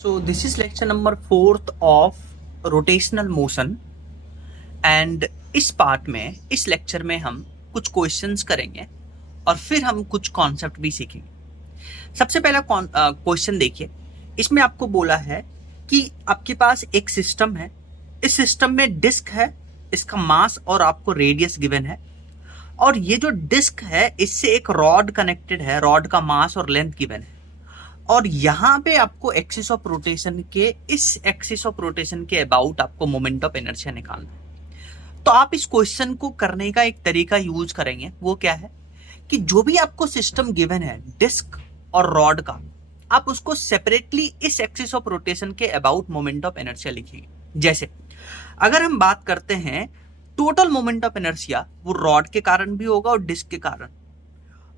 So this is lecture number 4th of rotational motion and इस part में इस lecture में हम कुछ क्वेश्चंस करेंगे और फिर हम कुछ कॉन्सेप्ट भी सीखेंगे। सबसे पहला क्वेश्चन देखिए, इसमें आपको बोला है कि आपके पास एक सिस्टम है, इस सिस्टम में डिस्क है, इसका मास और आपको रेडियस गिवन है और ये जो डिस्क है इससे एक रॉड कनेक्टेड है, रॉड का मास और लेंथ गिवन है और यहां पे आपको एक्सिस ऑफ रोटेशन के इस एक्सिस ऑफ रोटेशन के अबाउट आपको मोमेंट ऑफ इनर्शिया निकालना है। तो आप इस क्वेश्चन को करने का एक तरीका यूज करेंगे, वो क्या है कि जो भी आपको सिस्टम गिवन है डिस्क और रॉड का, आप उसको सेपरेटली इस एक्सिस ऑफ रोटेशन के अबाउट मोमेंट ऑफ इनर्शिया लिखिए। जैसे अगर हम बात करते हैं टोटल मोमेंट ऑफ इनर्शिया, वो रॉड के कारण भी होगा और डिस्क के कारण।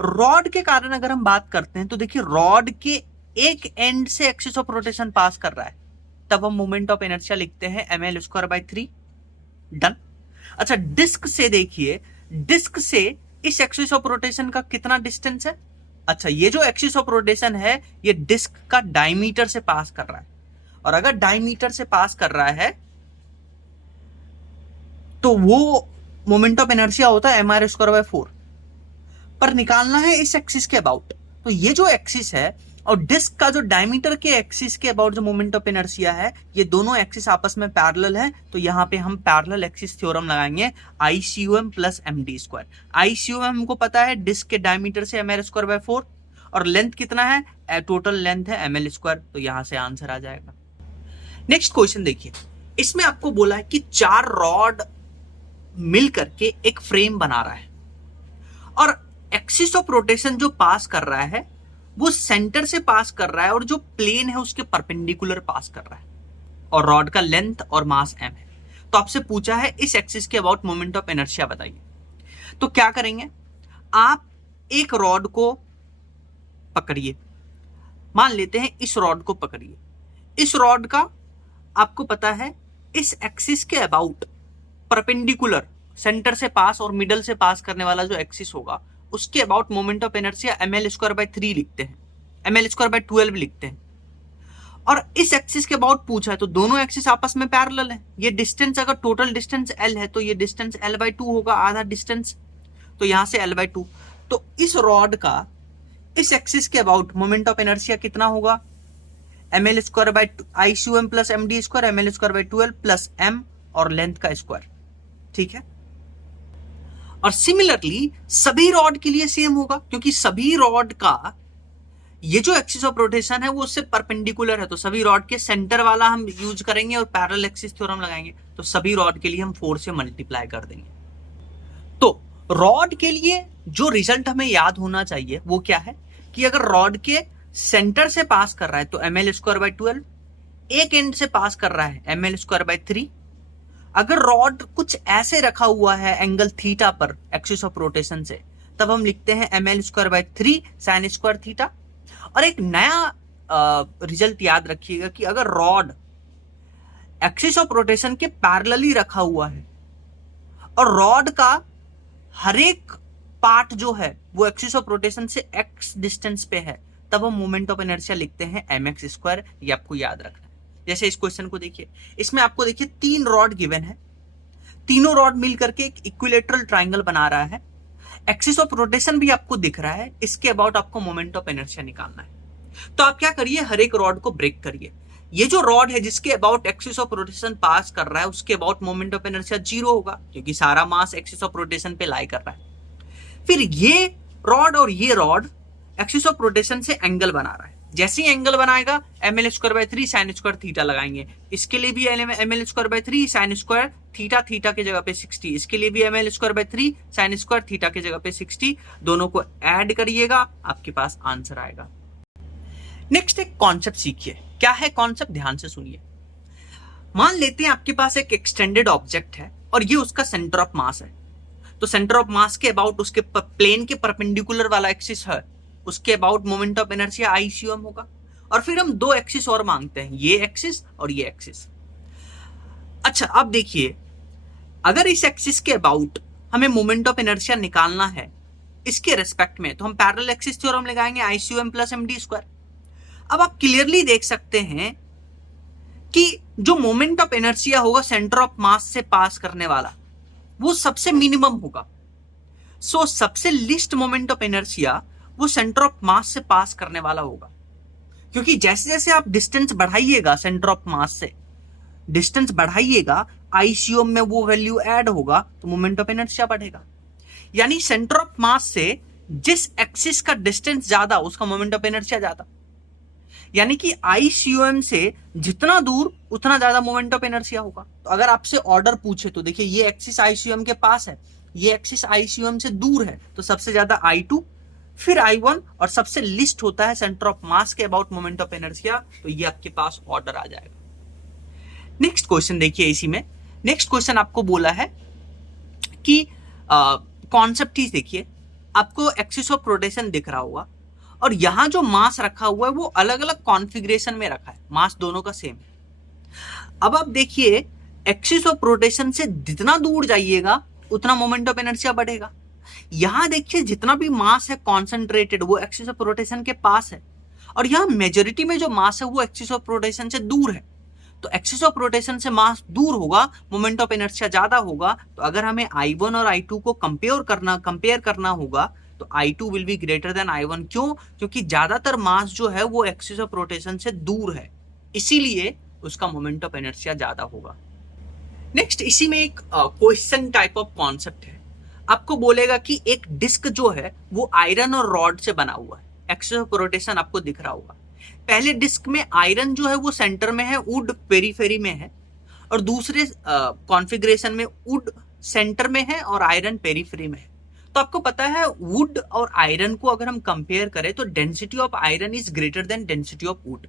रॉड के कारण अगर हम बात करते हैं तो देखिए रॉड के एक एंड से एक्सिस ऑफ रोटेशन पास कर रहा है, तब हम मोमेंट ऑफ इनर्शिया लिखते हैं ml²/3। डन। अच्छा, डिस्क से देखिए, डिस्क से इस एक्सिस ऑफ रोटेशन का कितना डिस्टेंस है? अच्छा, ये जो एक्सिस ऑफ रोटेशन है ये डिस्क का डायमीटर से पास कर रहा है और अगर डायमीटर से पास कर रहा है तो वो मोमेंट ऑफ इनर्शिया होता है mr²/4। पर निकालना है इस एक्सिस के अबाउट, तो ये जो एक्सिस है और डिस्क का जो डायमीटर के एक्सिस के अबाउट जो मोमेंट ऑफ इनर्शिया है, ये दोनों एक्सिस आपस में पैरेलल है, तो यहां पे हम पैरेलल एक्सिस थ्योरम लगाएंगे ICUM + MD²। ICUM हमको पता है डिस्क के डायमीटर से ml²/4 और लेंथ कितना है, टोटल लेंथ है ml², तो यहां से आंसर आ जाएगा। नेक्स्ट क्वेश्चन देखिए, इसमें आपको बोला है कि 4 रॉड मिल करके एक फ्रेम बना रहा है और एक्सिस ऑफ रोटेशन जो पास कर रहा है वो सेंटर से पास कर रहा है और जो प्लेन है उसके परपेंडिकुलर पास कर रहा है और रॉड का लेंथ और मास m है। तो आपसे पूछा है इस एक्सिस के अबाउट मोमेंट ऑफ इनर्शिया बताइए। तो क्या करेंगे, आप एक रॉड को पकड़िए, मान लेते हैं इस रॉड को पकड़िए। इस रॉड का आपको पता है इस एक्सिस के अबाउट परपेंडिकुलर सेंटर से पास और मिडल से पास करने वाला जो एक्सिस होगा उसके about moment of inertia ml²/3 लिखते हैं, ml²/12 लिखते हैं। और इस एक्सिस के अबाउट पूछा है तो दोनों एक्सिस आपस में पैरेलल है। ये डिस्टेंस अगर टोटल डिस्टेंस l है तो ये डिस्टेंस l/2 होगा, आधा डिस्टेंस, तो यहां से l/2। तो इस रॉड का इस एक्सिस के अबाउट मोमेंट ऑफ इनर्शिया कितना होगा, ml²/ICUM + MD², ml²/12 + m और लेंथ का स्क्वायर। ठीक है, और सिमिलरली सभी रॉड के लिए सेम होगा क्योंकि सभी रॉड का ये जो एक्सिस ऑफ रोटेशन है वो उससे परपेंडिकुलर है, तो सभी रॉड के सेंटर वाला हम यूज करेंगे और पैरेलल एक्सिस थ्योरम लगाएंगे, तो सभी रॉड के लिए हम 4 से मल्टीप्लाई कर देंगे। तो रॉड के लिए जो रिजल्ट हमें याद होना चाहिए वो क्या है कि अगर रॉड के सेंटर से पास कर रहा है तो ml²/12, एक एंड से पास कर रहा है ml²/3। अगर रॉड कुछ ऐसे रखा हुआ है एंगल थीटा पर एक्सिस ऑफ रोटेशन से, तब हम लिखते हैं ml²/3 sin² थीटा। और एक नया रिजल्ट याद रखिएगा कि अगर रॉड एक्सिस ऑफ रोटेशन के पैरेलली रखा हुआ है और रॉड का हर एक पार्ट जो है वो एक्सिस ऑफ रोटेशन से x डिस्टेंस पे है, तब हम मोमेंट ऑफ इनर्शिया लिखते हैं mx²। ये आपको याद रखना है। जैसे इस क्वेश्चन को देखिए, इसमें आपको देखिए 3 रॉड गिवन है, तीनों रॉड मिलकर के एक इक्विलेटरल ट्रायंगल बना रहा है, एक्सिस ऑफ रोटेशन भी आपको दिख रहा है, इसके अबाउट आपको मोमेंट ऑफ इनर्शिया निकालना है। तो आप क्या करिए, हर एक रॉड को ब्रेक करिए। ये जो रॉड है जिसके अबाउट एक्सिस ऑफ रोटेशन पास कर रहा है उसके अबाउट मोमेंट ऑफ इनर्शिया 0 होगा क्योंकि सारा मास एक्सिस ऑफ रोटेशन पे लाई कर रहा है। फिर ये रॉड और ये रॉड एक्सिस ऑफ रोटेशन से एंगल बना रहा है, जैसे ही एंगल बनाएगा ml²/3 sin² थीटा लगाएंगे। इसके लिए भी ml²/3 sin² थीटा, थीटा की जगह पे 60, इसके लिए भी ml²/3 sin² थीटा की जगह पे 60, दोनों को ऐड करिएगा, आपके पास आंसर आएगा। नेक्स्ट एक कॉन्सेप्ट सीखिए। क्या है कॉन्सेप्ट, ध्यान से सुनिए। मान लेते हैं आपके पास एक एक्सटेंडेड ऑब्जेक्ट है और ये उसका सेंटर ऑफ मास है, तो सेंटर ऑफ मास के अबाउट उसके प्लेन के परपेंडिकुलर वाला एक्सिस है, उसके about moment of inertia ICUM होगा। और फिर हम 2 एक्सिस और मांगते हैं, ये एक्सिस और ये एक्सिस। अच्छा, अब देखिए अगर इस एक्सिस के अबाउट हमें मोमेंट ऑफ इनर्शिया निकालना है इसके रेस्पेक्ट में, तो हम पैरेलल एक्सिस थ्योरम लगाएंगे ICUM + MD²। अब आप क्लियरली देख सकते हैं कि जो मोमेंट ऑफ इनर्शिया होगा सेंटर ऑफ मास से पास करने वाला वो सबसे मिनिमम होगा। सो सबसे लिस्ट मोमेंट ऑफ इनर्शिया वो सेंटर ऑफ मास से पास करने वाला होगा, क्योंकि जैसे जैसे आप डिस्टेंस बढ़ाइएगा सेंटर ऑफ मास से, डिस्टेंस बढ़ाइएगा, आईसीओ में वो वैल्यू ऐड होगा तो मोमेंट ऑफ इनर्शिया बढ़ेगा। यानी सेंटर ऑफ मास से जिस एक्सिस का डिस्टेंस ज्यादा उसका मोमेंट ऑफ इनर्शिया ज्यादा, यानी कि आईसीओएम से जितना दूर उतना ज्यादा मोमेंट ऑफ इनर्शिया होगा। तो अगर आपसे ऑर्डर पूछे तो देखिए ये एक्सिस आईसीओएम के पास है, ये एक्सिस आईसीओएम से दूर है, तो सबसे ज्यादा I2 फिर I1 और सबसे लिस्ट होता है सेंटर ऑफ मास के अबाउट मोमेंट ऑफ इनर्शिया, तो ये आपके पास ऑर्डर आ जाएगा। नेक्स्ट क्वेश्चन देखिए, इसी में नेक्स्ट क्वेश्चन आपको बोला है कि कॉन्सेप्ट ही देखिए, आपको एक्सिस ऑफ रोटेशन दिख रहा होगा और यहां जो मास रखा हुआ है वो अलग अलग कॉन्फ़िगरेशन में रखा है, मास दोनों का सेम है। अब आप देखिए एक्सिस ऑफ रोटेशन से जितना दूर जाइएगा उतना मोमेंट ऑफ इनर्शिया बढ़ेगा। यहां देखिए जितना भी मास है कॉन्सेंट्रेटेड वो एक्सिस ऑफ रोटेशन के पास है, और यहां मेजोरिटी में जो मास है वो एक्सिस ऑफ रोटेशन से दूर है। तो एक्सिस ऑफ रोटेशन से मास दूर होगा, मोमेंट ऑफ इनर्शिया ज्यादा होगा। तो अगर हमें I1 और I2 को कंपेयर करना होगा तो I2 will be greater than I1। क्यों? क्योंकि ज्यादातर मास जो है वो एक्सिस ऑफ रोटेशन से दूर है, इसीलिए उसका मोमेंट ऑफ इनर्शिया ज्यादा होगा। नेक्स्ट इसी में एक क्वेश्चन टाइप ऑफ कॉन्सेप्ट है, आपको बोलेगा कि एक डिस्क जो है वो आयरन और रॉड से बना हुआ है, एक्सिस ऑफ रोटेशन आपको दिख रहा होगा। पहले डिस्क में आयरन जो है वो सेंटर में है, वुड पेरीफेरी में है, और दूसरे कॉन्फ़िगरेशन में वुड सेंटर में है और आयरन पेरीफेरी में है। तो आपको पता है वुड और आयरन को अगर हम कंपेयर करें तो density of iron is greater than density of would.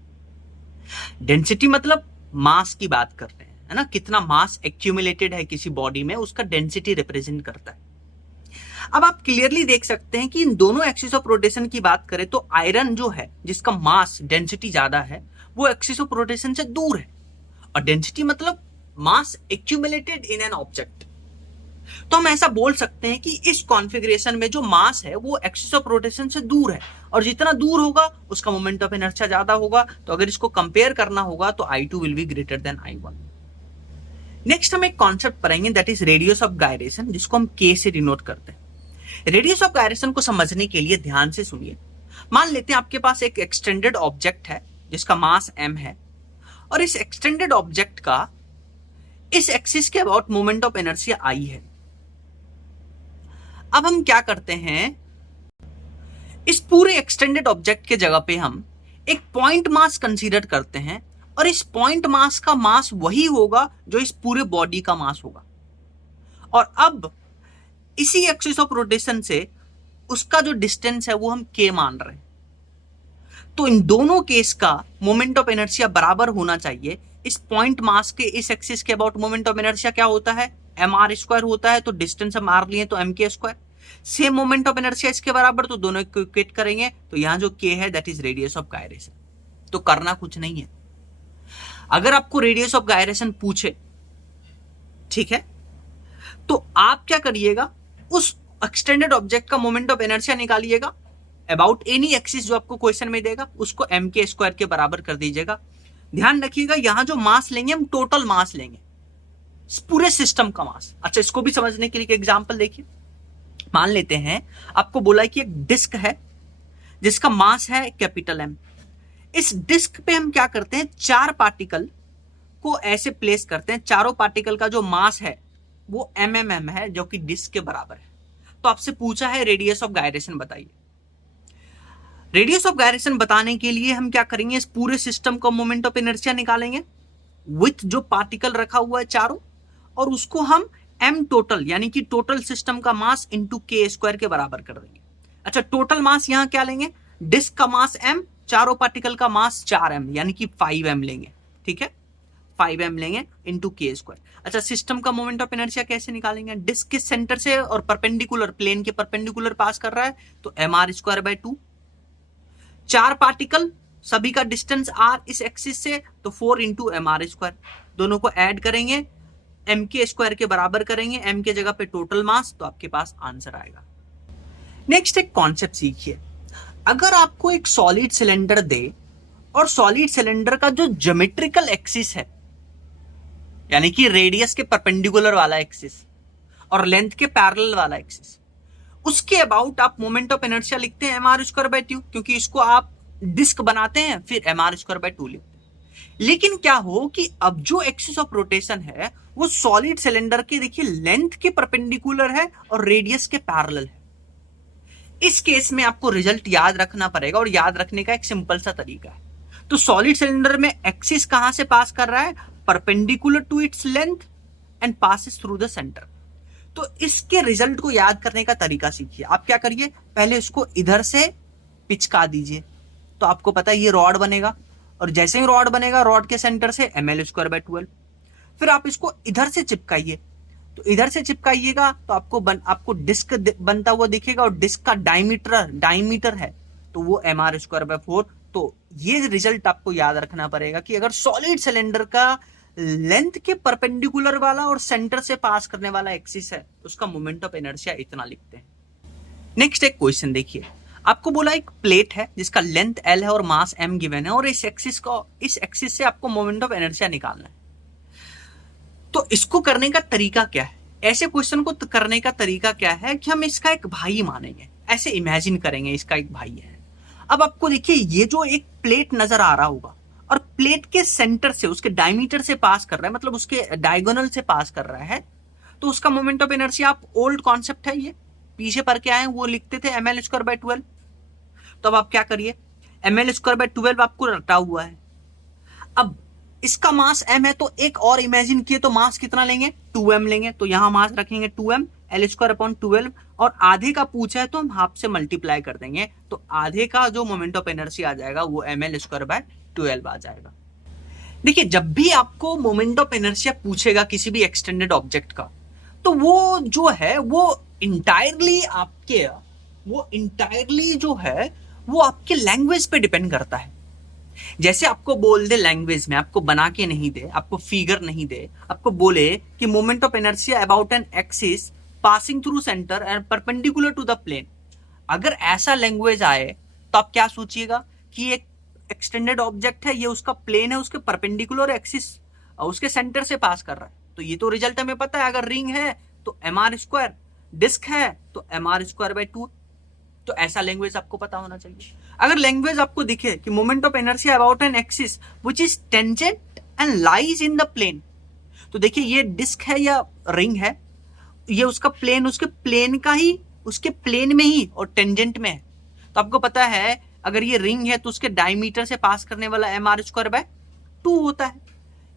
Density मतलब मास की बात करते हैं, है ना, कितना मास एक्यूमुलेटेड है किसी बॉडी में, उसका डेंसिटी रिप्रेजेंट करता है। अब आप क्लियरली देख सकते हैं कि इन दोनों एक्सिस ऑफ रोटेशन की बात करें तो आयरन जो है जिसका मास डेंसिटी ज्यादा है वो एक्सिस ऑफ रोटेशन से दूर है, और डेंसिटी मतलब मास एक्यूमुलेटेड इन एन ऑब्जेक्ट। तो हम ऐसा बोल सकते हैं कि इस कॉन्फ़िगरेशन में जो मास है वो एक्सिस ऑफ रोटेशन से दूर है, और जितना दूर होगा उसका मोमेंट ऑफ इनर्शिया ज्यादा होगा। तो अगर इसको कंपेयर करना होगा तो I2 will be greater than I1। Next हम एक कॉन्सेप्ट पढ़ेंगे that is radius of gyration, जिसको हम K से डिनोट करते हैं। रेडियस ऑफ गायरेशन को समझने के लिए ध्यान से सुनिए। मान लेते हैं आपके पास एक एक्सटेंडेड ऑब्जेक्ट है जिसका मास m है, और इस एक्सटेंडेड ऑब्जेक्ट का इस एक्सिस के about moment of inertia I है। अब हम क्या करते हैं, इस पूरे एक्सटेंडेड ऑब्जेक्ट के जगह पे हम एक पॉइंट मास कंसीडर करते हैं, और इस पॉइंट मास का मास वही होगा जो इस पूरे बॉडी का मास होगा। और अब इसी एक्सिस ऑफ रोटेशन से उसका जो डिस्टेंस है वो हम K मान रहे हैं। तो इन दोनों केस का मोमेंट ऑफ इनर्शिया बराबर होना चाहिए। इस पॉइंट मास के इस एक्सिस के अबाउट मोमेंट ऑफ इनर्शिया क्या होता है, mr² होता है, तो डिस्टेंस हम r लिए तो mk²। Same moment of inertia इसके बराबर, तो दोनों इक्वेट करेंगे, तो यहां जो K है that is radius of gyration. तो करना कुछ नहीं है, अगर आपको रेडियस ऑफ गायरेशन पूछे, ठीक है, तो आप क्या करिएगा, उस एक्सटेंडेड ऑब्जेक्ट का मोमेंट ऑफ इनर्शिया निकालिएगा अबाउट एनी एक्सिस जो आपको क्वेश्चन में देगा, उसको mk² के बराबर कर दीजिएगा। ध्यान रखिएगा यहां जो मास लेंगे हम टोटल मास लेंगे, पूरे सिस्टम का मास। अच्छा, इसको भी समझने के लिए एक एग्जांपल देखिए। मान लेते हैं आपको बोला है कि एक डिस्क है जिसका मास है कैपिटल M। इस डिस्क पे हम क्या करते हैं, 4 पार्टिकल को ऐसे प्लेस करते हैं, चारों पार्टिकल का जो मास है वो mm है, जो कि डिस्क के बराबर है। तो आपसे पूछा है रेडियस ऑफ गायरेशन बताइए। रेडियस ऑफ गायरेशन बताने के लिए हम क्या करेंगे, इस पूरे सिस्टम का मोमेंट ऑफ इनर्शिया निकालेंगे विथ जो पार्टिकल रखा हुआ है चारों, और उसको हम m टोटल यानी कि टोटल सिस्टम का मास इंटू K² के बराबर कर देंगे। अच्छा, टोटल मास यहां क्या लेंगे, डिस्क का मास m, चारों पार्टिकल का मास 4m यानी कि 5m लेंगे, ठीक है, 5m लेंगे इंटू K²। अच्छा, सिस्टम का मोमेंट ऑफ इनर्शिया कैसे निकालेंगे, डिस्क के सेंटर से और परपेंडिकुलर प्लेन के परपेंडिकुलर पास कर रहा है, तो mr²/2। 4 पार्टिकल सभी का डिस्टेंस r इस एक्सिस से, तो 4 इंटू mr²। दोनों को ऐड करेंगे, mk² के बराबर करेंगे, m के जगह पे टोटल मास, तो आपके पास आंसर आएगा। नेक्स्ट एक कॉन्सेप्ट सीखिए। अगर आपको एक सॉलिड सिलेंडर दे और सॉलिड सिलेंडर का जो ज्योमेट्रिकल एक्सिस है, यानी कि रेडियस के परपेंडिकुलर वाला एक्सिस और लेंथ के पैरेलल वाला एक्सिस, उसके अबाउट आप मोमेंट ऑफ इनर्शिया लिखते हैं mr²/2, क्योंकि इसको आप डिस्क बनाते हैं फिर mr²/2 लिखते हैं। लेकिन क्या हो कि अब जो एक्सिस ऑफ रोटेशन है वो सॉलिड सिलेंडर के, देखिए, लेंथ के परपेंडिकुलर है और रेडियस के पैरेलल है। इस केस में आपको रिजल्ट याद रखना पड़ेगा, और याद रखने का एक सिंपल सा तरीका है। तो सॉलिड सिलेंडर में एक्सिस कहां से पास कर रहा है? Perpendicular to its length and passes through the centre. तो इसके रिजल्ट को याद करने का तरीका सीखिए। आप क्या करिए, पहले इसको इधर से पिचका दीजिए, तो आपको पता है ये रॉड बनेगा, और जैसे ही रॉड बनेगा रॉड के सेंटर से ml²/12। फिर आप इसको इधर से चिपकाइए, तो इधर से चिपकाइएगा तो आपको डिस्क बनता हुआ दिखेगा, और डिस्क का डायमीटर है तो वो mr²/4। तो ये रिजल्ट आपको याद रखना पड़ेगा कि अगर सॉलिड सिलेंडर का लेंथ के परपेंडिकुलर वाला और सेंटर से पास करने वाला एक्सिस है, उसका मोमेंट ऑफ इनर्शिया इतना लिखते हैं। नेक्स्ट एक क्वेश्चन देखिए, आपको बोला एक प्लेट है जिसका लेंथ L है और मास M गिवन है, और इस एक्सिस से आपको मोमेंट ऑफ इनर्शिया निकालना है। तो इसको करने का तरीका क्या है? ऐसे क्वेश्चन को करने का तरीका क्या है कि हम इसका एक भाई मानेंगे, ऐसे इमेजिन करेंगे इसका एक भाई है। अब आपको देखिए ये जो एक प्लेट नजर आ रहा होगा, और प्लेट के सेंटर से, उसके डायमीटर से पास कर रहा है, मतलब उसके डायगोनल से पास कर रहा है, तो उसका मोमेंट ऑफ इनर्शिया, आप ओल्ड कॉन्सेप्ट है ये, पीछे पढ़ के आए, वो लिखते थे ml²/12। तो अब आप क्या करिए, ml²/12 आपको रटा हुआ है। अब इसका मास m है, तो एक और इमेजिन किए तो मास कितना लेंगे? 2m लेंगे। तो यहां मास रखेंगे 2m, L²/12, और आधे का पूछा है तो हम हाफ से मल्टीप्लाई कर देंगे, तो आधे का जो मोमेंट ऑफ इनर्शिया आ जाएगा वो ml²/12 आ जाएगा। देखिए, जब भी आपको मोमेंट ऑफ इनर्शिया पूछेगा किसी भी एक्सटेंडेड ऑब्जेक्ट का, तो वो जो है वो इंटायरली आपके लैंग्वेज पे डिपेंड करता है। जैसे आपको बोल दे लैंग्वेज में, आपको बना के नहीं दे, आपको फिगर नहीं दे, आपको बोले कि moment of inertia about an axis passing through centre and perpendicular to the plane, अगर ऐसा लैंग्वेज आए तो आप क्या सोचिएगा कि एक एक्सटेंडेड ऑब्जेक्ट है, ये उसका प्लेन है, उसके परपेंडिकुलर एक्सिस उसके सेंटर से पास कर रहा है। तो ये तो रिजल्ट हमें पता है, अगर रिंग है तो mr², डिस्क है तो mr²/2। तो ऐसा लैंग्वेज आपको पता होना चाहिए। अगर लैंग्वेज आपको दिखे कि moment of inertia about an axis which is tangent and lies in the plane, तो देखिए ये डिस्क है या रिंग है, ये उसका प्लेन, उसके प्लेन में ही और टेंजेंट में है। तो आपको पता है अगर ये रिंग है तो उसके डायमीटर से पास करने वाला mr²/2 होता है।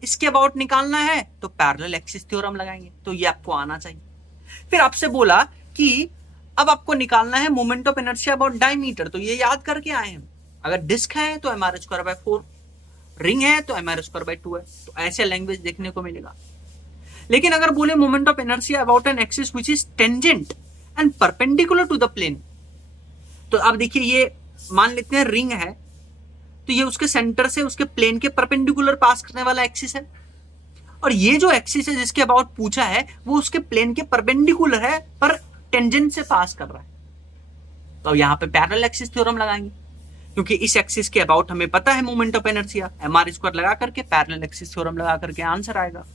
इसके अबाउट निकालना है तो पैरेलल एक्सिस थ्योरम लगाएंगे, तो ये आपको आना चाहिए। फिर आपसे बोला कि अब आपको निकालना है moment of inertia about diameter, तो ये याद करके आए हम। अगर डिस्क है तो mr²/4, रिंग है तो mr²/2 है। तो ऐसे लैंग्वेज देखने को मिलेगा। लेकिन अगर बोले moment of inertia about an axis which is tangent and perpendicular to the plane, तो अब देखिए ये मान लेते हैं रिंग है, तो ये उसके सेंटर से उसके प्लेन के परपेंडिकुलर पास करने वाला एक्सिस है, और ये जो एक्सिस है जिसके अबाउट पूछा है वो उसके प्लेन के परपेंडिकुलर है पर टेंजेंट से पास कर रहा है। तो यहां पे पैरेलल एक्सिस थ्योरम लगाएंगे, क्योंकि इस एक्सिस के अबाउट हमें पता है मोमेंट ऑफ इनर्शिया, mr² लगा करके पैरेलल एक्सिस थ्योरम लगा करके आंसर आएगा।